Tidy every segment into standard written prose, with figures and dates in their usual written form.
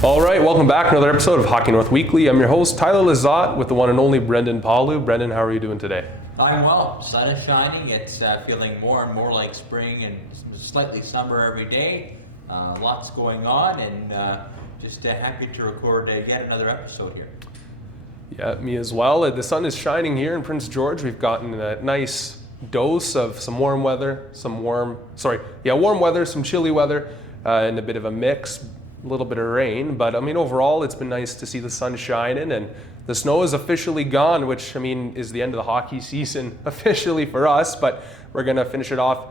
All right, welcome back to another episode of Hockey North Weekly. I'm your host, Tyler Lizotte, with the one and only Brendan Palu. Brendan, how are you doing today? I'm well. Sun is shining. It's feeling more and more like spring and slightly summer every day. Lots going on, and just happy to record yet another episode here. Yeah, me as well. The sun is shining here in Prince George. We've gotten a nice dose of some warm weather, warm weather, some chilly weather, and a bit of a mix. A little bit of rain, but I mean overall it's been nice to see the sun shining, and the snow is officially gone, which I mean is the end of the hockey season officially for us, but we're going to finish it off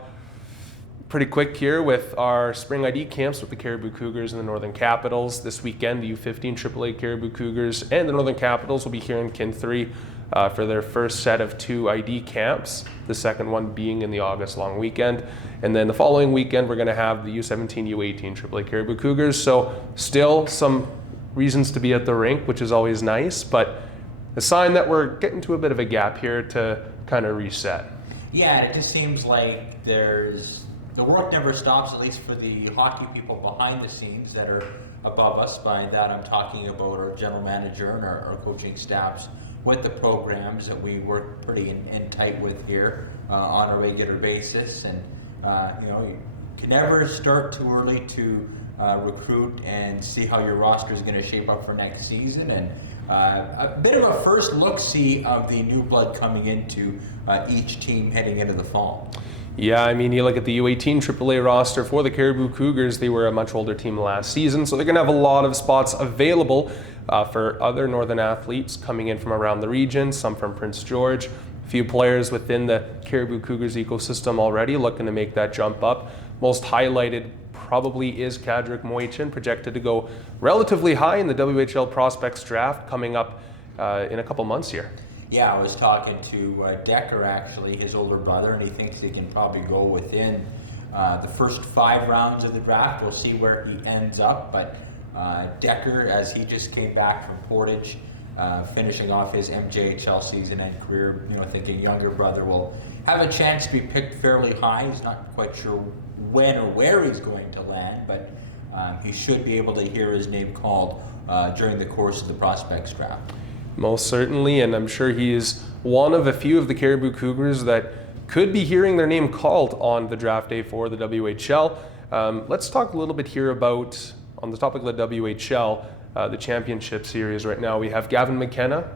pretty quick here with our spring ID camps with the Caribou Cougars and the Northern Capitals. This weekend the U15 AAA Caribou Cougars and the Northern Capitals will be here in Kin 3 for their first set of 2 ID camps, the second one being in the August long weekend. And then the following weekend, we're going to have the U17, U18 AAA Caribou Cougars. So still some reasons to be at the rink, which is always nice, but a sign that we're getting to a bit of a gap here to kind of reset. Yeah, it just seems like the work never stops, at least for the hockey people behind the scenes that are above us. By that, I'm talking about our general manager and our coaching staffs with the programs that we work pretty in tight with here on a regular basis. And you can never start too early to recruit and see how your roster is going to shape up for next season. And a bit of a first look-see of the new blood coming into each team heading into the fall. Yeah, I mean, you look at the U18 AAA roster for the Caribou Cougars. They were a much older team last season, so they're going to have a lot of spots available for other Northern athletes coming in from around the region, some from Prince George. A few players within the Caribou Cougars ecosystem already looking to make that jump up. Most highlighted probably is Kadrick Moichin, projected to go relatively high in the WHL prospects draft coming up in a couple months here. Yeah, I was talking to Decker, actually, his older brother, and he thinks he can probably go within the first 5 rounds of the draft. We'll see where he ends up, but Decker, as he just came back from Portage, finishing off his MJHL season and career, thinking younger brother will have a chance to be picked fairly high. He's not quite sure when or where he's going to land, but he should be able to hear his name called during the course of the prospects draft. Most certainly, and I'm sure he is one of a few of the Caribou Cougars that could be hearing their name called on the draft day for the WHL. Let's talk a little bit here about, on the topic of the WHL, the championship series right now. We have Gavin McKenna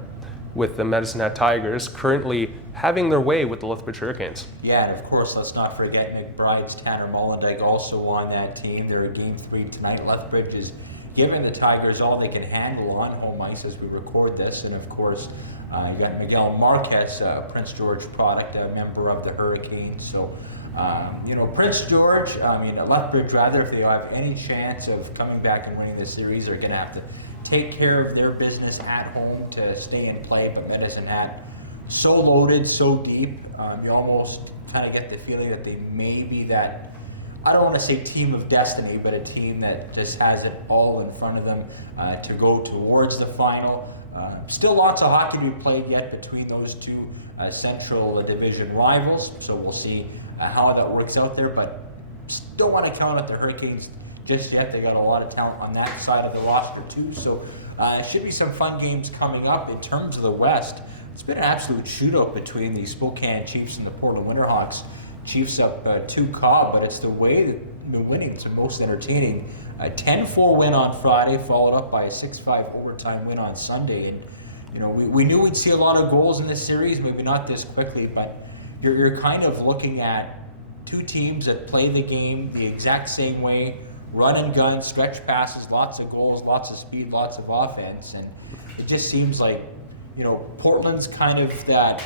with the Medicine Hat Tigers currently having their way with the Lethbridge Hurricanes. Yeah, and of course, let's not forget Nick Bride's Tanner Mollendijk also on that team. They're at Game 3 tonight. Lethbridge is giving the Tigers all they can handle on home ice as we record this. And of course, you got Miguel Marquez, a Prince George product, a member of the Hurricanes. So, Prince George, Lethbridge, rather, if they have any chance of coming back and winning this series, they're going to have to take care of their business at home to stay in play. But Medicine Hat, so loaded, so deep, you almost kind of get the feeling that they may be that, I don't want to say team of destiny, but a team that just has it all in front of them to go towards the final. Still lots of hockey to be played yet between those two Central Division rivals, so we'll see how that works out there, but don't want to count out the Hurricanes just yet. They got a lot of talent on that side of the roster too, so it should be some fun games coming up. In terms of the West, it's been an absolute shootout between the Spokane Chiefs and the Portland Winterhawks. Chiefs up 2 Cobb, but it's the way that they're winning. It's the most entertaining. A 10-4 win on Friday, followed up by a 6-5 overtime win on Sunday. And we knew we'd see a lot of goals in this series, maybe not this quickly, but you're kind of looking at 2 teams that play the game the exact same way, run and gun, stretch passes, lots of goals, lots of speed, lots of offense, and it just seems like Portland's kind of that.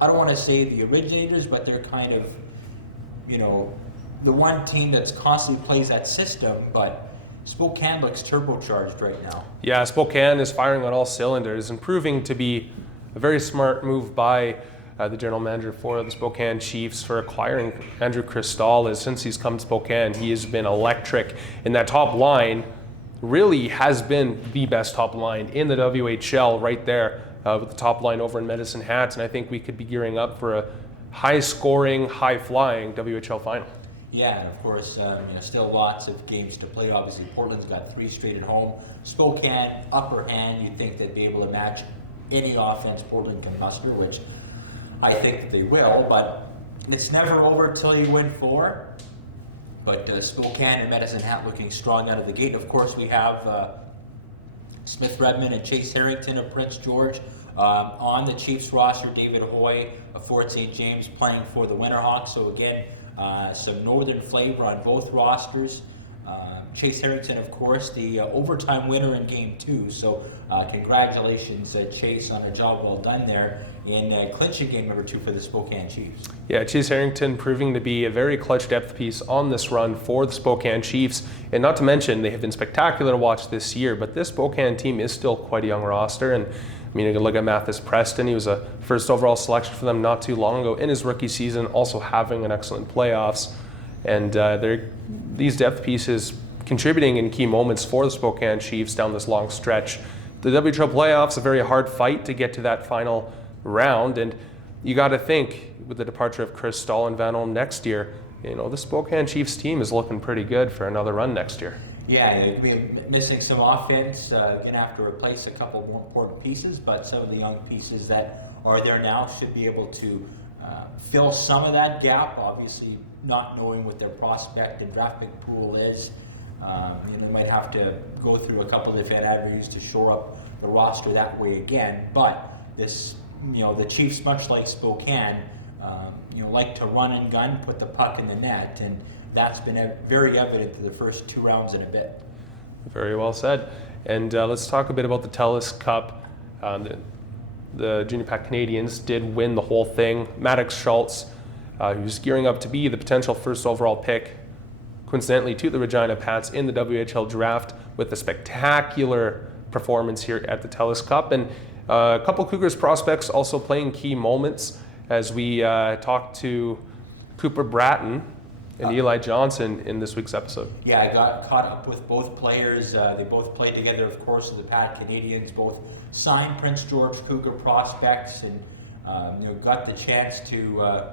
I don't want to say the originators, but they're kind of the one team that's constantly plays that system, but Spokane looks turbocharged right now. Yeah, Spokane is firing on all cylinders and proving to be a very smart move by the general manager for the Spokane Chiefs for acquiring Andrew Cristal. Since he's come to Spokane, he has been electric. And that top line really has been the best top line in the WHL right there with the top line over in Medicine Hat. And I think we could be gearing up for a high-scoring, high-flying WHL final. Yeah, and of course, still lots of games to play. Obviously, Portland's got 3 straight at home. Spokane, upper hand, you'd think they'd be able to match any offense Portland can muster, which I think that they will, but it's never over until you win 4. But Spokane and Medicine Hat looking strong out of the gate. Of course, we have Smith Redmond and Chase Harrington of Prince George on the Chiefs roster. David Hoy of Fort St. James playing for the Winterhawks. So again, some northern flavor on both rosters. Chase Harrington, of course, the overtime winner in Game 2. So congratulations, Chase, on a job well done there in clinching Game number 2 for the Spokane Chiefs. Yeah, Chase Harrington proving to be a very clutch depth piece on this run for the Spokane Chiefs. And not to mention, they have been spectacular to watch this year, but this Spokane team is still quite a young roster. And I mean, you can look at Mathis Preston. He was a first overall selection for them not too long ago in his rookie season, also having an excellent playoffs. And these depth pieces contributing in key moments for the Spokane Chiefs down this long stretch. The WHL playoffs, a very hard fight to get to that final round. And you got to think, with the departure of Chris Stahl and Van Olm next year, the Spokane Chiefs team is looking pretty good for another run next year. Yeah, we're missing some offense. Going to have to replace a couple more important pieces, but some of the young pieces that are there now should be able to fill some of that gap. Obviously, not knowing what their prospect and draft pick pool is, they might have to go through a couple of different avenues to shore up the roster that way again. But this, the Chiefs, much like Spokane, like to run and gun, put the puck in the net, and that's been very evident through the first 2 rounds and a bit. Very well said. And let's talk a bit about the Telus Cup. The Junior Pack Canadians did win the whole thing. Maddox Schultz, who's gearing up to be the potential first overall pick, coincidentally, to the Regina Pats in the WHL draft with a spectacular performance here at the Telus Cup. And a couple Cougars prospects also playing key moments as we talked to Cooper Bratton and Eli Johnson in this week's episode. Yeah, I got caught up with both players. They both played together, of course, with the Pat Canadians, both signed Prince George Cougar prospects, and got the chance to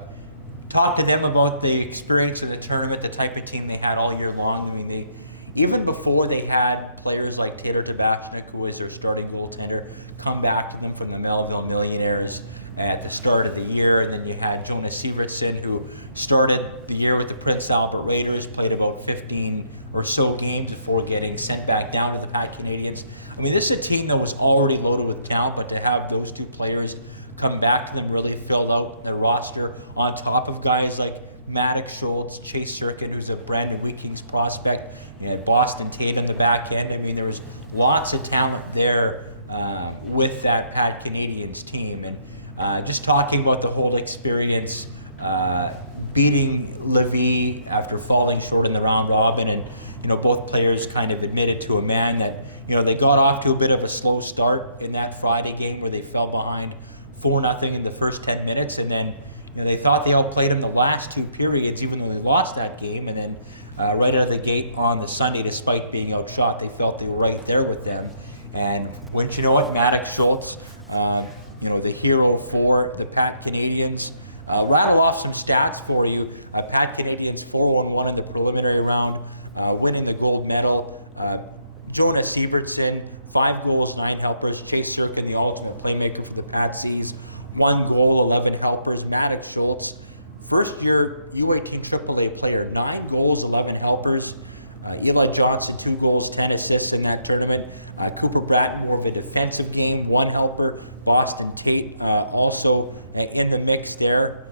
talk to them about the experience of the tournament, the type of team they had all year long. I mean, even before they had players like Taylor Tabachnik, who was their starting goaltender, come back to them from the Melville Millionaires at the start of the year. And then you had Jonas Sievertson, who started the year with the Prince Albert Raiders, played about 15 or so games before getting sent back down to the Pat Canadians. I mean, this is a team that was already loaded with talent, but to have those 2 players come back to them really filled out the roster on top of guys like Maddox Schultz, Chase Sirkin, who's a Brandon Weekings prospect, Boston Tate on the back end. I mean, there was lots of talent there with that Pat Canadians team. And just talking about the whole experience, beating Levy after falling short in the round robin, and both players kind of admitted to a man that they got off to a bit of a slow start in that Friday game where they fell behind 4-0 in the first 10 minutes, and then they thought they outplayed them the last 2 periods, even though they lost that game. And then right out of the gate on the Sunday, despite being outshot, they felt they were right there with them. And wouldn't you know it, Maddox Schultz, the hero for the Pat Canadians. Rattle off some stats for you. Pat Canadians 4-1 in the preliminary round, winning the gold medal. Jonas Sievertson, 5 goals, 9 helpers. Chase Sirkin, the ultimate playmaker for the Patsies, 1 goal, 11 helpers. Maddox Schultz, first-year U18 AAA player, 9 goals, 11 helpers. Eli Johnson, 2 goals, 10 assists in that tournament. Cooper Bratton, more of a defensive game, 1 helper. Boston Tate also in the mix there.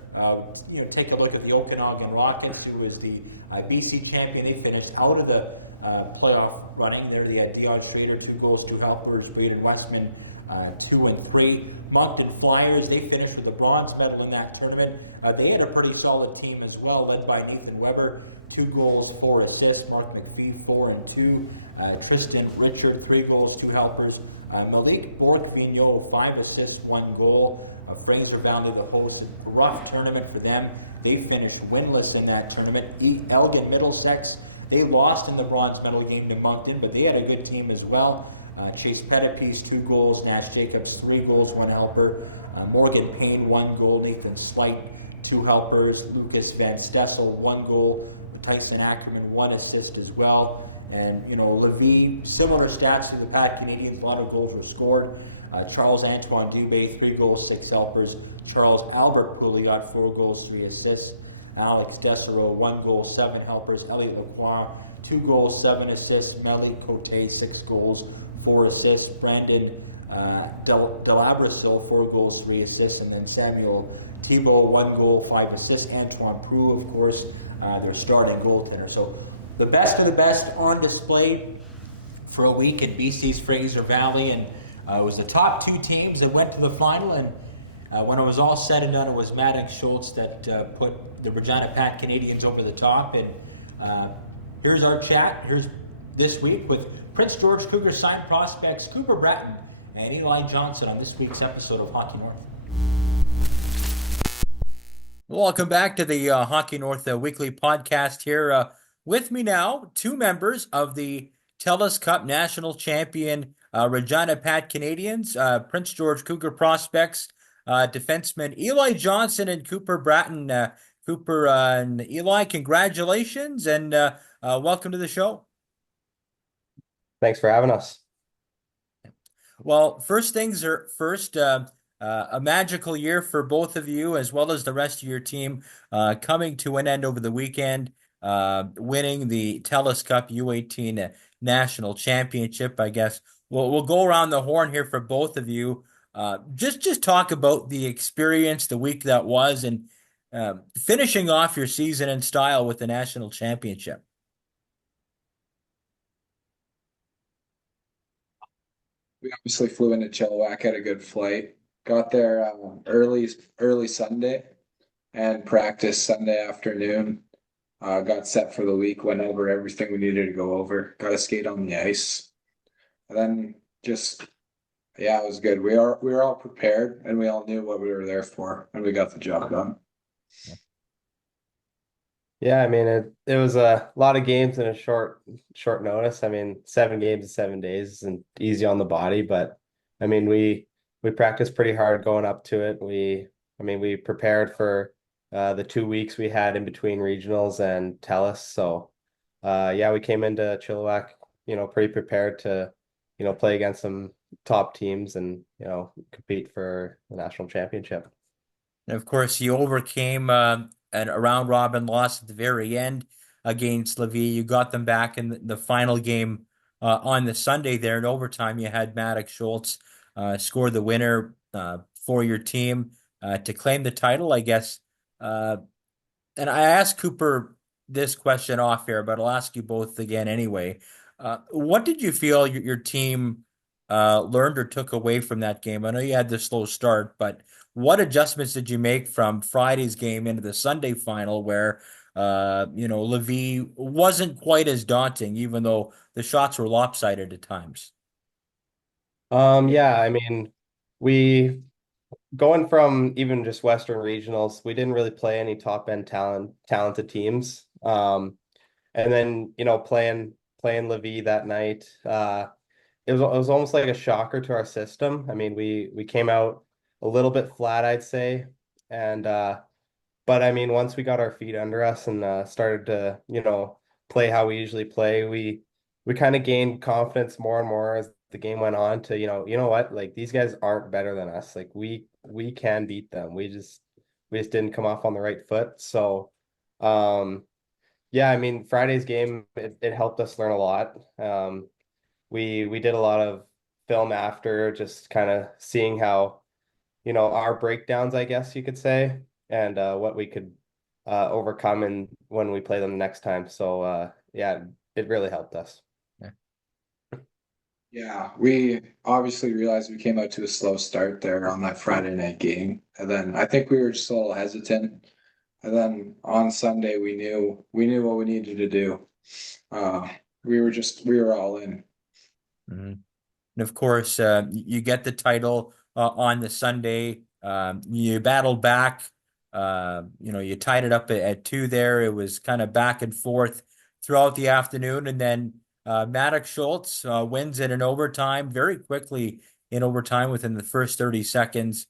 Take a look at the Okanagan Rockets, who is the BC champion. They finished out of the playoff running. There they had Dion Schrader, 2 goals, 2 helpers. Braden Westman, 2 and 3. Moncton Flyers, they finished with a bronze medal in that tournament. They had a pretty solid team as well, led by Nathan Weber, 2 goals, 4 assists. Mark McPhee, 4 and 2. Tristan Richard, 3 goals, 2 helpers. Malik Bork-Vigneault, 5 assists, 1 goal. Fraser Valley, the host, a rough tournament for them. They finished winless in that tournament. Elgin Middlesex, they lost in the bronze medal game to Moncton, but they had a good team as well. Chase Pettipies, 2 goals. Nash Jacobs, 3 goals, 1 helper. Morgan Payne, 1 goal. Nathan Slight, 2 helpers. Lucas Van Stessel, 1 goal. Tyson Ackerman, 1 assist as well. And, Levy, similar stats to the Pat Canadians. A lot of goals were scored. Charles Antoine Dubé, 3 goals, 6 helpers. Charles Albert Pouliot, 4 goals, 3 assists. Alex Desereau, 1 goal, 7 helpers. Elliot Lafleur, 2 goals, 7 assists. Malik Cote, 6 goals, 4 assists. Brandon Delabrasil, 4 goals, 3 assists. And then Samuel Thibault, 1 goal, 5 assists. Antoine Proulx, of course, their starting goaltender. So the best of the best on display for a week in BC's Fraser Valley. And it was the top 2 teams that went to the final. And when it was all said and done, it was Maddox Schultz that put the Regina Pat Canadians over the top. And here's our chat. Here's this week with Prince George Cougars signed prospects Cooper Bratton and Eli Johnson on this week's episode of Hockey North. Welcome back to the Hockey North weekly podcast here. With me now, 2 members of the Telus Cup national champion Regina Pat Canadians, Prince George Cougar prospects, defenseman Eli Johnson and Cooper Bratton. Cooper and Eli, congratulations and welcome to the show. Thanks for having us. Well, first things are first. A magical year for both of you, as well as the rest of your team, coming to an end over the weekend, winning the Telus Cup U18 National Championship. I guess we'll go around the horn here for both of you. Just talk about the experience, the week that was, and finishing off your season in style with the national championship. We obviously flew into Chilliwack, had a good flight. Got there early Sunday and practiced Sunday afternoon. Got set for the week, went over everything we needed to go over. Got to skate on the ice. And then it was good. We were all prepared and we all knew what we were there for, and we got the job done. Yeah, I mean it was a lot of games in a short notice. I mean, 7 games in 7 days isn't easy on the body, but I mean we practiced pretty hard going up to it. We prepared for the 2 weeks we had in between regionals and Telus. So we came into Chilliwack, pretty prepared to, play against some top teams and, compete for the national championship. And of course, you overcame a round robin loss at the very end against Levy. You got them back in the final game on the Sunday there in overtime. You had Maddox Schultz score the winner for your team to claim the title, I guess. And I asked Cooper this question off here, but I'll ask you both again anyway. What did you feel your team learned or took away from that game? I know you had the slow start, but what adjustments did you make from Friday's game into the Sunday final where, Levy wasn't quite as daunting, even though the shots were lopsided at times? I mean, we going from even just Western regionals, we didn't really play any top end talented teams. And then, playing Levy that night, it was almost like a shocker to our system. I mean, we came out a little bit flat, I'd say. And but I mean, once we got our feet under us and started to, play how we usually play, we kind of gained confidence more and more as the game went on to, you know what, like these guys aren't better than us. Like we can beat them. We just didn't come off on the right foot. So I mean, Friday's game, it helped us learn a lot. We did a lot of film after, just kind of seeing how, our breakdowns, I guess you could say, and what we could overcome when we play them the next time. So it really helped us. Yeah, we obviously realized we came out to a slow start there on that Friday night game. And then I think we were just a little hesitant. And then on Sunday we knew what we needed to do. We were all in. Mm-hmm. And of course, you get the title on the Sunday. You battled back. You tied it up at 2 there. It was kind of back and forth throughout the afternoon. And then Maddox Schultz wins it in overtime, very quickly in overtime within the first 30 seconds.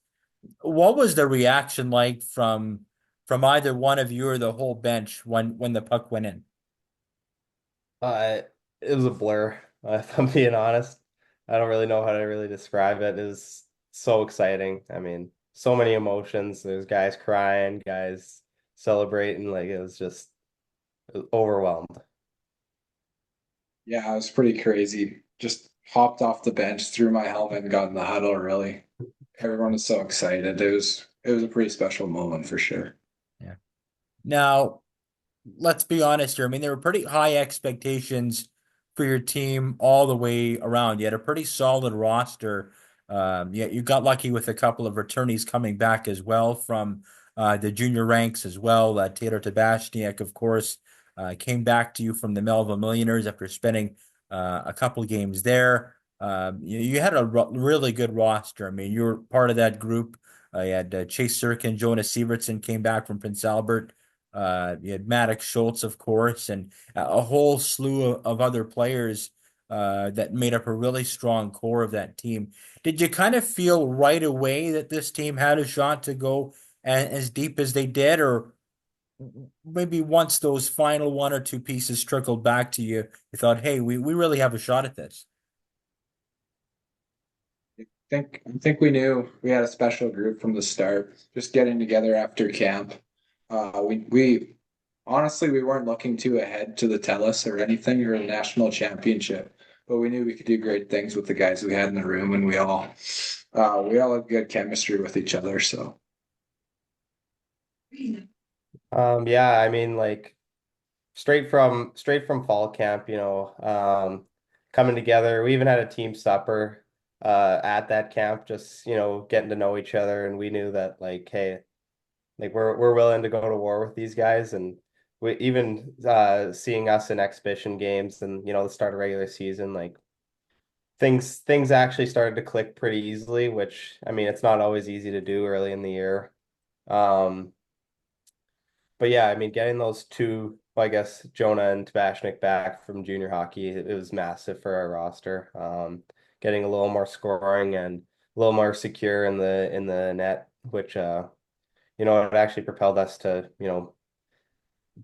What was the reaction like from from either one of you or the whole bench when the puck went in? Uh, it was a blur, if I'm being honest. I don't really know how to really describe it. It was so exciting. I mean, so many emotions. There's guys crying, guys celebrating. Like it was just overwhelmed. Yeah, it was pretty crazy. Just hopped off the bench, threw my helmet, and got in the huddle. Really, everyone was so excited. It was a pretty special moment for sure. Yeah. Now, let's be honest here. I mean, there were pretty high expectations for your team all the way around. You had a pretty solid roster. Yeah, you got lucky with a couple of returnees coming back as well from the junior ranks as well. Taylor Tabashniak, of course, came back to you from the Melville Millionaires after spending a couple games there. You had a really good roster. I mean, you were part of that group. You had Chase Sirkin, Jonas Sievertson came back from Prince Albert. You had Maddox Schultz, of course, and a whole slew of other players that made up a really strong core of that team. Did you kind of feel right away that this team had a shot to go as deep as they did, or maybe once those final one or two pieces trickled back to you, you thought, hey, we really have a shot at this? I think we knew we had a special group from the start. Just getting together after camp. We honestly we weren't looking too ahead to the Telus or anything or a national championship, but we knew we could do great things with the guys we had in the room, and we all had good chemistry with each other. So Yeah, I mean, like straight from fall camp, coming together. We even had a team supper at that camp, just getting to know each other, and we knew that like, hey, like we're willing to go to war with these guys, and we even seeing us in exhibition games and the start of regular season, like things actually started to click pretty easily, which I mean it's not always easy to do early in the year. Um, but yeah, I mean, getting those two, well, I guess Jonah and Tabashnik back from junior hockey, it was massive for our roster. Getting a little more scoring and a little more secure in the net, which it actually propelled us to,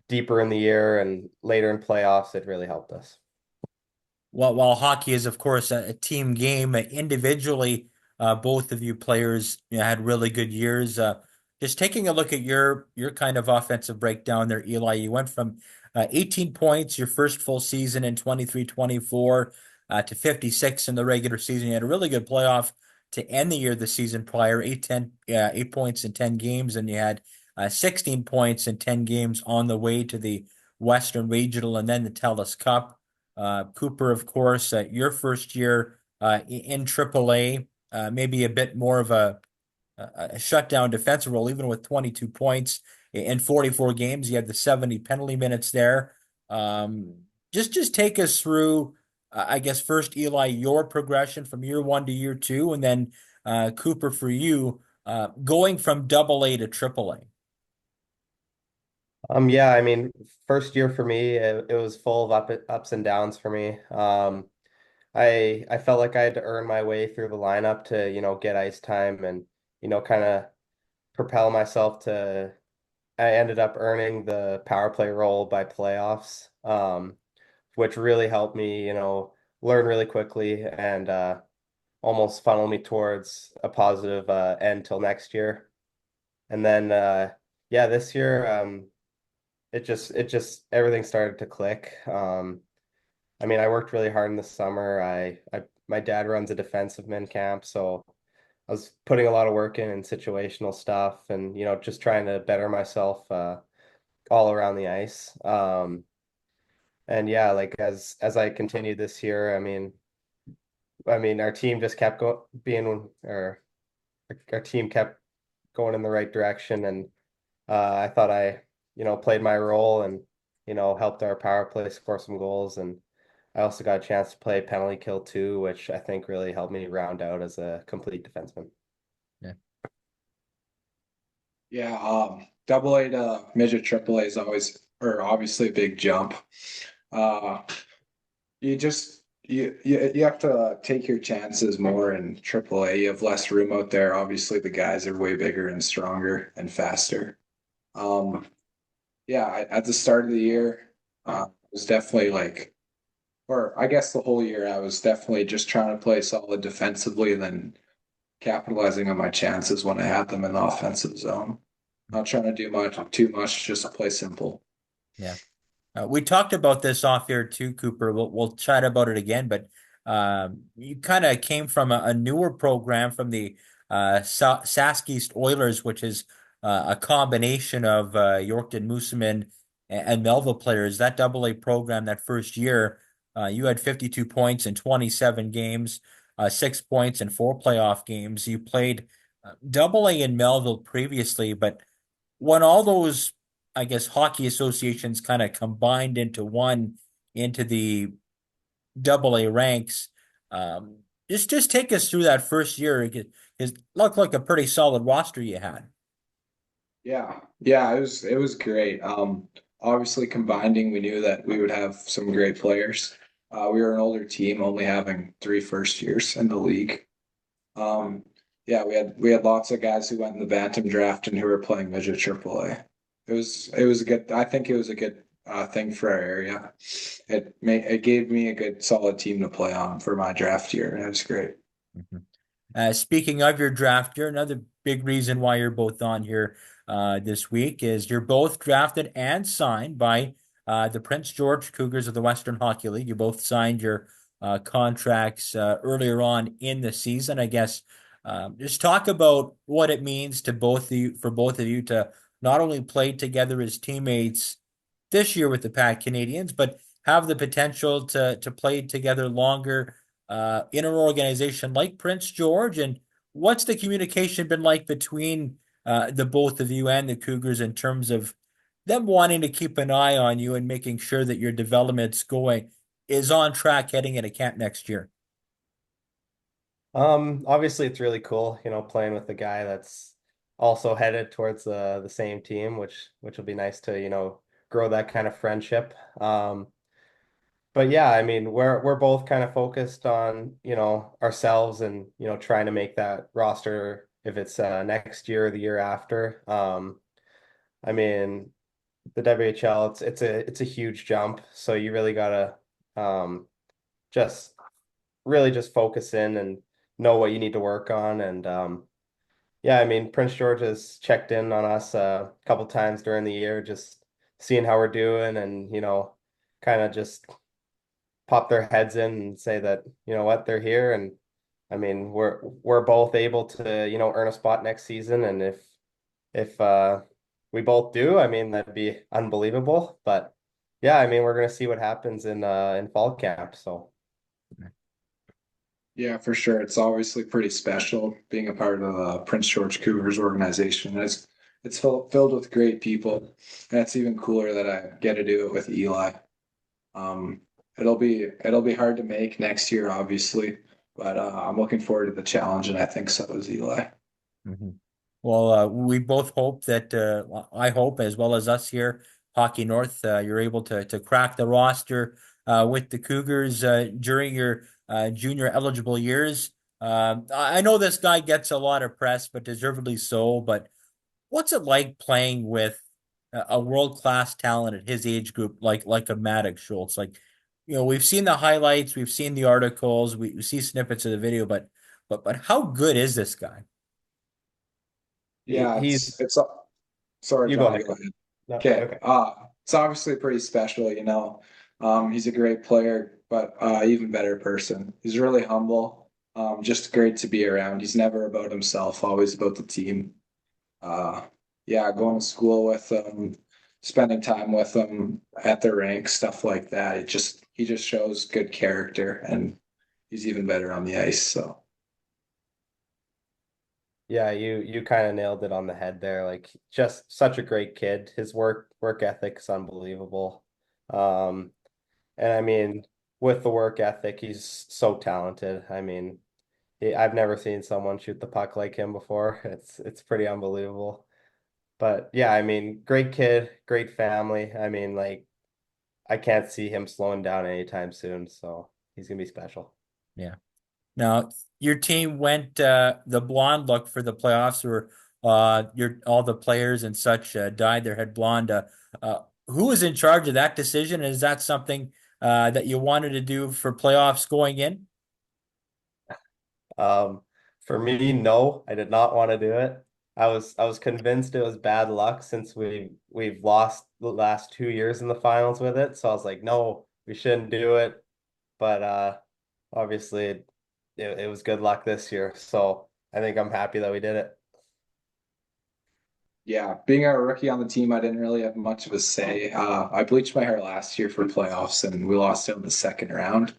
deeper in the year and later in playoffs. It really helped us. Well, while hockey is, of course, a team game, individually, both of you players had really good years. Just taking a look at your kind of offensive breakdown there, Eli, you went from 18 points your first full season in 23-24 to 56 in the regular season. You had a really good playoff to end the year the season prior, 8 points in 10 games, and you had 16 points in 10 games on the way to the Western Regional and then the Telus Cup. Cooper, of course, your first year in AAA, maybe a bit more of a shutdown defensive role, even with 22 points in 44 games. You had the 70 penalty minutes there. Just take us through, I guess, first, Eli, your progression from year one to year two, and then Cooper for you, going from AA to AAA. Yeah, I mean, first year for me, it was full of ups and downs for me. I felt like I had to earn my way through the lineup to, get ice time and, kind of propel myself to. I ended up earning the power play role by playoffs, which really helped me, learn really quickly and almost funnel me towards a positive end till next year. And then, yeah, this year, it just everything started to click. I mean, I worked really hard in the summer. My dad runs a defensive men camp, so I was putting a lot of work in situational stuff and just trying to better myself all around the ice. And yeah, like as I continued this year, I mean our team just kept being or our team kept going in the right direction, and I thought I played my role and helped our power play score some goals, and I also got a chance to play penalty kill too, which I think really helped me round out as a complete defenseman. Yeah. yeah, AA to midget AAA is always or obviously a big jump. Uh, you have to take your chances more in AAA. You have less room out there. Obviously, the guys are way bigger and stronger and faster. Yeah, at the start of the year, it was definitely like, or I guess the whole year, I was definitely just trying to play solid defensively and then capitalizing on my chances when I had them in the offensive zone. Not trying to do too much, just play simple. Yeah. We talked about this off here too, Cooper. We'll chat about it again, but you kind of came from a newer program from the Sask East Oilers, which is a combination of Yorkton Moosomin and Melville players. That AA program that first year, you had 52 points in 27 games, 6 points in 4 playoff games. You played AA in Melville previously, but when all those, I guess, hockey associations kind of combined into one, into the AA ranks, um, just take us through that first year. It looked like a pretty solid roster you had. Yeah, it was great. Obviously combining, we knew that we would have some great players. We were an older team, only having 3 first years in the league. Um, yeah, we had lots of guys who went in the Bantam draft and who were playing midget AAA. It was a good. I think it was a good thing for our area. It gave me a good solid team to play on for my draft year, and it was great. Mhm. Speaking of your draft year, another big reason why you're both on here this week is you're both drafted and signed by the Prince George Cougars of the Western Hockey League. You both signed your contracts earlier on in the season. I guess just talk about what it means to both of you, for both of you to not only play together as teammates this year with the Pac Canadians, but have the potential to play together longer in an organization like Prince George. And what's the communication been like between the both of you and the Cougars in terms of them wanting to keep an eye on you and making sure that your development's going is on track heading into camp next year? Obviously it's really cool, playing with a guy that's also headed towards the same team, which will be nice to, grow that kind of friendship. But yeah, I mean, we're both kind of focused on, ourselves and, trying to make that roster if it's next year or the year after. I mean, the WHL, it's a huge jump, so you really gotta just really just focus in and know what you need to work on. And yeah, I mean, Prince George has checked in on us a couple times during the year, just seeing how we're doing and, kind of just pop their heads in and say that, what, they're here. And I mean, we're both able to, earn a spot next season. And if we both do, I mean, that'd be unbelievable. But yeah, I mean, we're gonna see what happens in fall camp. So Yeah, for sure. It's obviously pretty special being a part of the Prince George Cougars organization. It's filled with great people, and it's even cooler that I get to do it with Eli. Um, it'll be hard to make next year, obviously, but I'm looking forward to the challenge, and I think so is Eli. Mhm. Well, we both hope that I hope, as well as us here, Hockey North, you're able to crack the roster with the Cougars during your junior eligible years. I know this guy gets a lot of press, but deservedly so. But what's it like playing with a world-class talent at his age group, like a Maddox Schultz? Like, we've seen the highlights, we've seen the articles, we see snippets of the video, but how good is this guy? Yeah, he's sorry, you go John, ahead. go ahead. No, you're Okay. okay. It's obviously pretty special, you know. He's a great player, but even better person. He's really humble. Just great to be around. He's never about himself, always about the team. Uh, yeah, going to school with him, spending time with him at the ranks, stuff like that. He just shows good character, and he's even better on the ice. So Yeah, you kind of nailed it on the head there. Like, just such a great kid. His work ethic is unbelievable. Um, and I mean, with the work ethic, he's so talented. I mean, I've never seen someone shoot the puck like him before. It's pretty unbelievable. But yeah, I mean, great kid, great family. I mean, like, I can't see him slowing down anytime soon, so he's gonna be special. Yeah. Now, your team went the blonde look for the playoffs. There were all the players and such dyed their head blonde. Who was in charge of that decision? And is that something that you wanted to do for playoffs going in? Um, for me, no, I did not want to do it. I was convinced it was bad luck since we've lost the last 2 years in the finals with it. So I was like, no, we shouldn't do it. But obviously it was good luck this year. So I think I'm happy that we did it. Yeah, being a rookie on the team, I didn't really have much of a say. I bleached my hair last year for playoffs, and we lost it in the second round.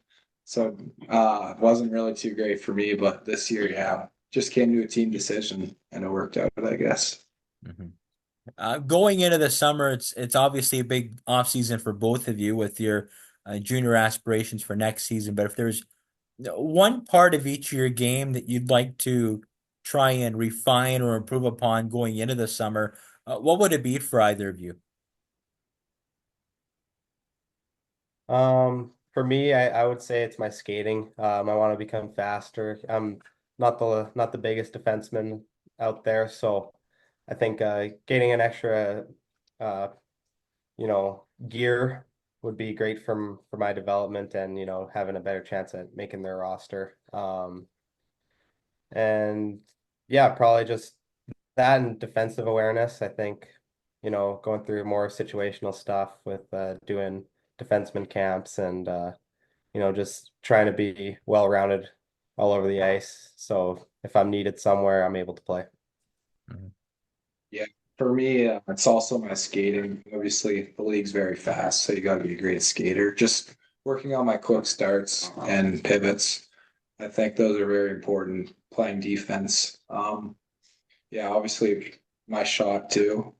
So it wasn't really too great for me. But this year, yeah, just came to a team decision, and it worked out, I guess. Mhm. Going into the summer, it's obviously a big off season for both of you with your junior aspirations for next season. But if there's one part of each of your game that you'd like to try and refine or improve upon going into the summer, what would it be for either of you? For me, I would say it's my skating. I want to become faster. I'm not the biggest defenseman out there, so I think getting an extra uh gear would be great for my development and having a better chance at making their roster. And yeah, probably just that and defensive awareness. I think, going through more situational stuff with doing defenseman camps and just trying to be well-rounded all over the ice. So if I'm needed somewhere, I'm able to play. Mhm. Yeah, for me, it's also my skating. Obviously, the league's very fast, so you got to be a great skater. Just working on my quick starts and pivots. I think those are very important. Playing defense. Yeah, obviously my shot too.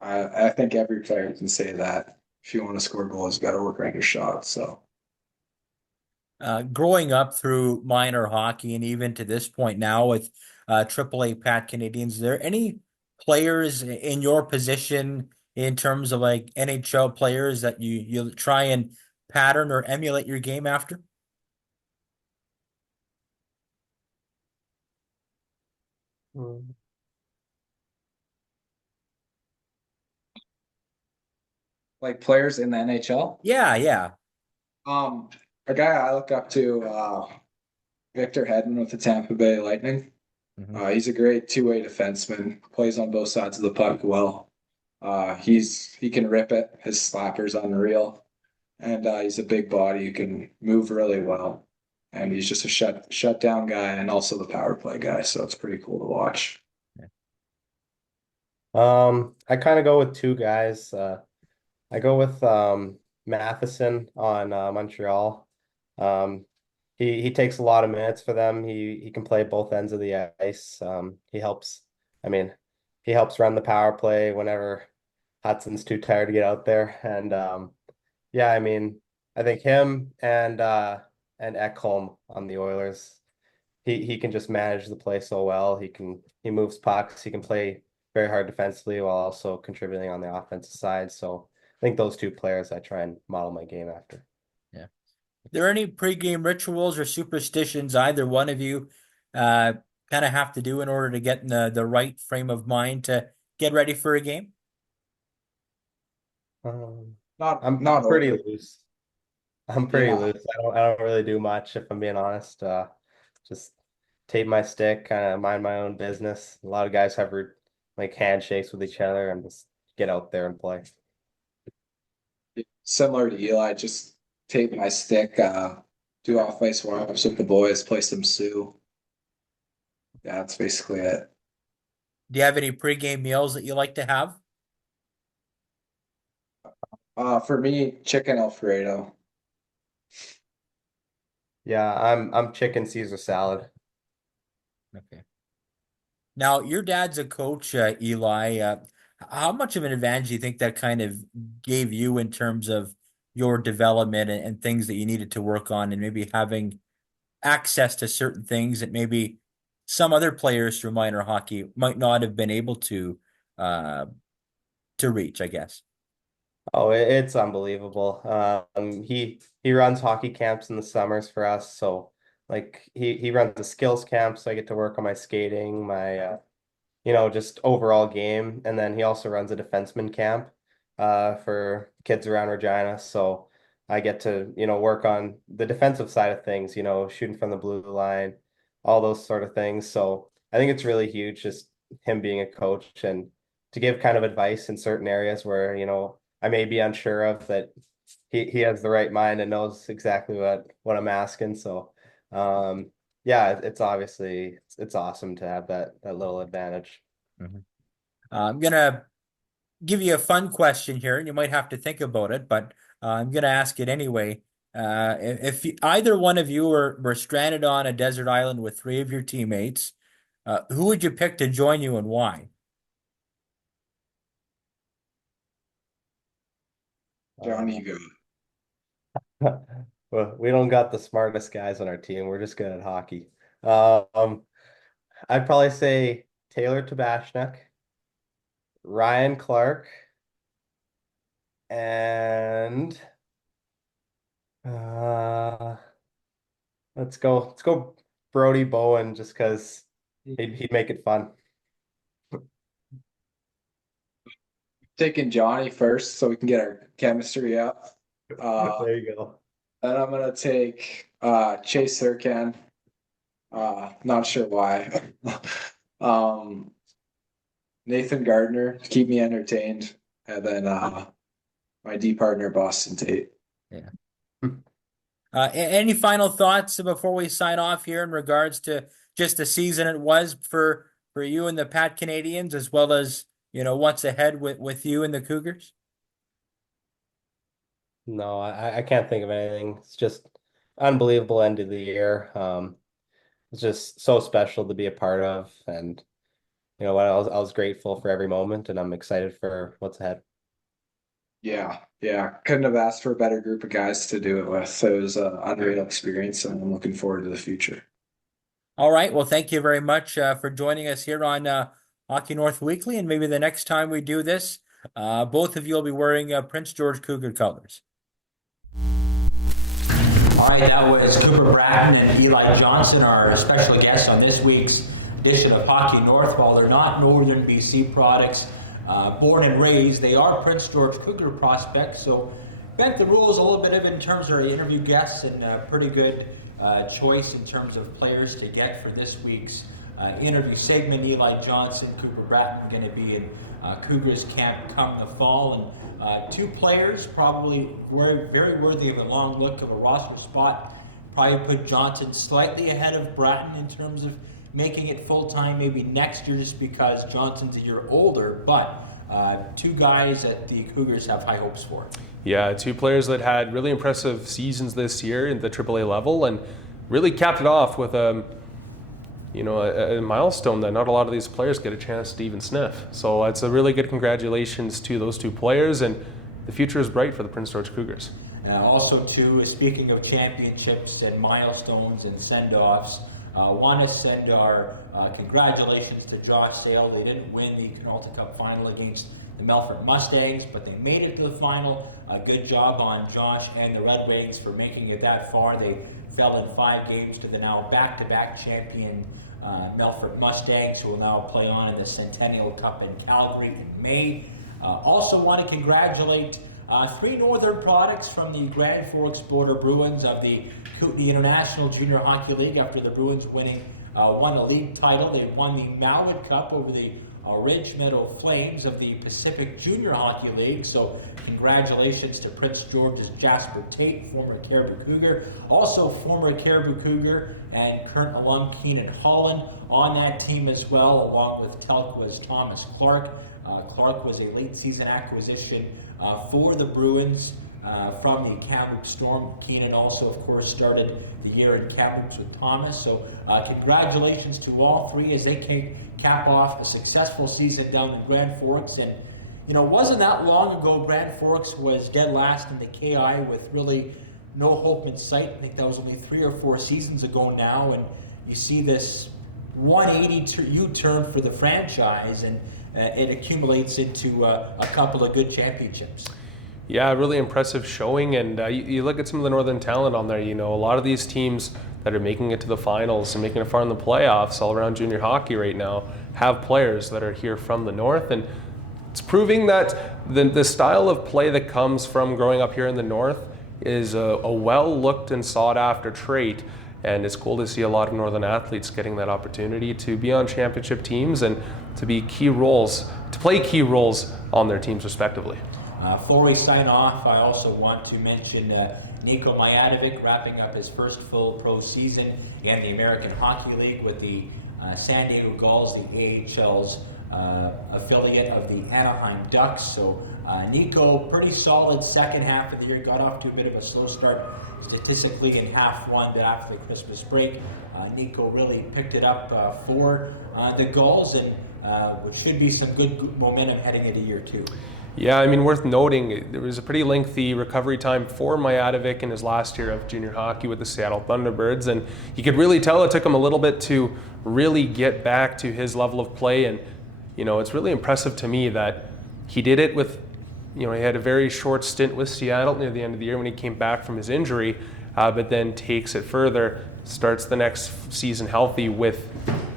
I think every player can say that. If you want to score goals, you got to work on your shot. So Growing up through minor hockey and even to this point now with AAA Pat Canadians, is there any players in your position in terms of like NHL players that you try and pattern or emulate your game after? Mm. like players in the NHL, Yeah, yeah. um, a guy I look up to, Victor Hedman with the Tampa Bay Lightning. Mhm. He's a great two-way defenseman. Plays on both sides of the puck well. He can rip it. His slapper's unreal, and he's a big body who can move really well. And he's just a shut down guy and also the power play guy. So it's pretty cool to watch. I kind of go with two guys. I go with Matheson on Montreal. Um, he takes a lot of minutes for them. He can play both ends of the ice. He helps. I mean, he helps run the power play whenever Hudson's too tired to get out there. And yeah, I mean, I think him and Ekholm on the Oilers. He can just manage the play so well. He moves pucks. He can play very hard defensively while also contributing on the offensive side. So I think those two players I try and model my game after. Yeah. Are there any pregame rituals or superstitions either one of you uh kind of have to do in order to get in the right frame of mind to get ready for a game? Um, Not I'm not pretty over. loose. I'm pretty Yeah, loose. I don't really do much if I'm being honest. Just tape my stick, kind of mind my own business. A lot of guys have like handshakes with each other and just get out there and play. similar to Eli. Just tape my stick. Do off ice warm-ups with the boys. Play some Sioux. Yeah, that's basically it. Do you have any pregame meals that you like to have? For me, chicken Alfredo. Yeah, I'm chicken Caesar salad. Okay. Now, your dad's a coach, Eli. How much of an advantage do you think that kind of gave you in terms of your development and things that you needed to work on, and maybe having access to certain things that maybe some other players through minor hockey might not have been able uh, to reach, I guess. Oh, it's unbelievable. He runs hockey camps in the summers for us, so like he runs the skills camp, so I get to work on my skating, my just overall game. And then he also runs a defenseman camp for kids around Regina. So I get to, work on the defensive side of things, shooting from the blue line, all those sort of things. So I think it's really huge just him being a coach and to give kind of advice in certain areas where, I may be unsure of that he has the right mind and knows exactly what I'm asking. So yeah, it's obviously it's awesome to have that little advantage. I'm gonna give you a fun question here, and you might have to think about it, but I'm gonna ask it anyway. Either one of you were stranded on a desert island with three of your teammates, who would you pick to join you and why? Johnny, go. Well, we don't got the smartest guys on our team. We're just good at hockey. Um, I'd probably say Taylor Tabashnek, Ryan Clark, and uh, let's go Brody Bowen just because he'd make it fun. Taking Johnny first so we can get our chemistry up. There you go. Then I'm gonna take Chase Serkan. Not sure why. Nathan Gardner, keep me entertained. And then my D partner, Boston Tate. Yeah. Any final thoughts before we sign off here in regards to just the season it was for you and the Pat Canadians, as well as what's ahead with you and the Cougars? No, I can't think of anything. It's just unbelievable end of the year. It's just so special to be a part of, and you know what, I was grateful for every moment, and I'm excited for what's ahead. Yeah, couldn't have asked for a better group of guys to do it with. It was an unreal experience, and I'm looking forward to the future. All right. Well, thank you very much for joining us here on Hockey North Weekly, and maybe the next time we do this, both of you will be wearing Prince George Cougar colors. All right, that was Cooper Bratton and Eli Johnson, our special guests on this week's edition of Hockey North. While they're not Northern BC products, born and raised, they are Prince George Cougar prospects. So bent the rules a little bit in terms of our interview guests, and pretty good choice in terms of players to get for this week's interview segment. Eli Johnson, Cooper Bratton going to be in Cougars camp come the fall, and two players probably were very worthy of a long look of a roster spot. Probably put Johnson slightly ahead of Bratton in terms of making it full-time maybe next year, just because Johnson's a year older, but two guys that the Cougars have high hopes for. Yeah, two players that had really impressive seasons this year in the AAA level and really capped it off with a milestone that not a lot of these players get a chance to even sniff. So it's a really good congratulations to those two players, and the future is bright for the Prince George Cougars. Also, too, speaking of championships and milestones and send-offs, want to send our congratulations to Josh Sale. They didn't win the Canalta Cup final against the Melfort Mustangs, but they made it to the final. A good job on Josh and the Red Wings for making it that far. They fell in 5 games to the now back-to-back champion Melfort Mustangs, who will now play on in the Centennial Cup in Calgary in May. Also want to congratulate 3 Northern products from the Grand Forks Border Bruins of the Kootenay International Junior Hockey League. After the Bruins won a league title, they won the Mallard Cup over the Ridge Meadow Flames of the Pacific Junior Hockey League. So congratulations to Prince George's Jasper Tate, former Caribou Cougar, also former Caribou Cougar and current alum Keenan Holland on that team as well, along with Telqua's Thomas Clark. Clark was a late season acquisition for the Bruins from the Kamloops Storm. Keenan also, of course, started the year in Kamloops with Thomas. So congratulations to all 3 as they cap off a successful season down in Grand Forks. And it wasn't that long ago Grand Forks was dead last in the KI with really no hope in sight. I think that was only 3 or 4 seasons ago now, and you see this 180 U-turn for the franchise, and it accumulates into a couple of good championships. Yeah, really impressive showing, and you look at some of the Northern talent on there. A lot of these teams that are making it to the finals and making it far in the playoffs all around junior hockey right now have players that are here from the north, and it's proving that the style of play that comes from growing up here in the north is a well-looked and sought-after trait. And it's cool to see a lot of northern athletes getting that opportunity to be on championship teams and to be to play key roles on their teams respectively. Before we sign off, I also want to mention Niko Majadovic wrapping up his first full pro season in the American Hockey League with the San Diego Gulls, the AHL's affiliate of the Anaheim Ducks. So Niko, pretty solid second half of the year, got off to a bit of a slow start statistically in half one, but after the Christmas break, Niko really picked it up for the Gulls, and which should be some good momentum heading into year two. Yeah, I mean, worth noting, there was a pretty lengthy recovery time for Majadovic in his last year of junior hockey with the Seattle Thunderbirds, and you could really tell it took him a little bit to really get back to his level of play. And it's really impressive to me that he did it with, he had a very short stint with Seattle near the end of the year when he came back from his injury, but then takes it further, starts the next season healthy with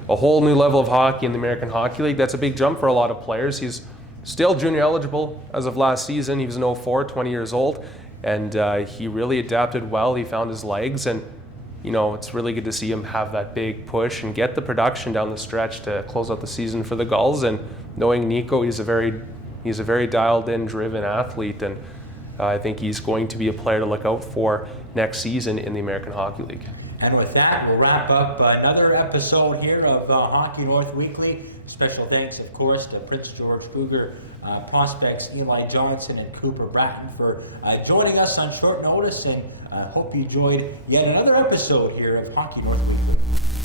a whole new level of hockey in the American Hockey League. That's a big jump for a lot of players. He's still junior eligible as of last season. He was an 04, 20 years old, and he really adapted well. He found his legs, and it's really good to see him have that big push and get the production down the stretch to close out the season for the Gulls. And knowing Niko, he's a very dialed-in, driven athlete, and I think he's going to be a player to look out for next season in the American Hockey League. And with that, we'll wrap up another episode here of Hockey North Weekly. Special thanks, of course, to Prince George Cougar prospects Eli Johnson and Cooper Bratton for joining us on short notice, and hope you enjoyed yet another episode here of Hockey North Weekly.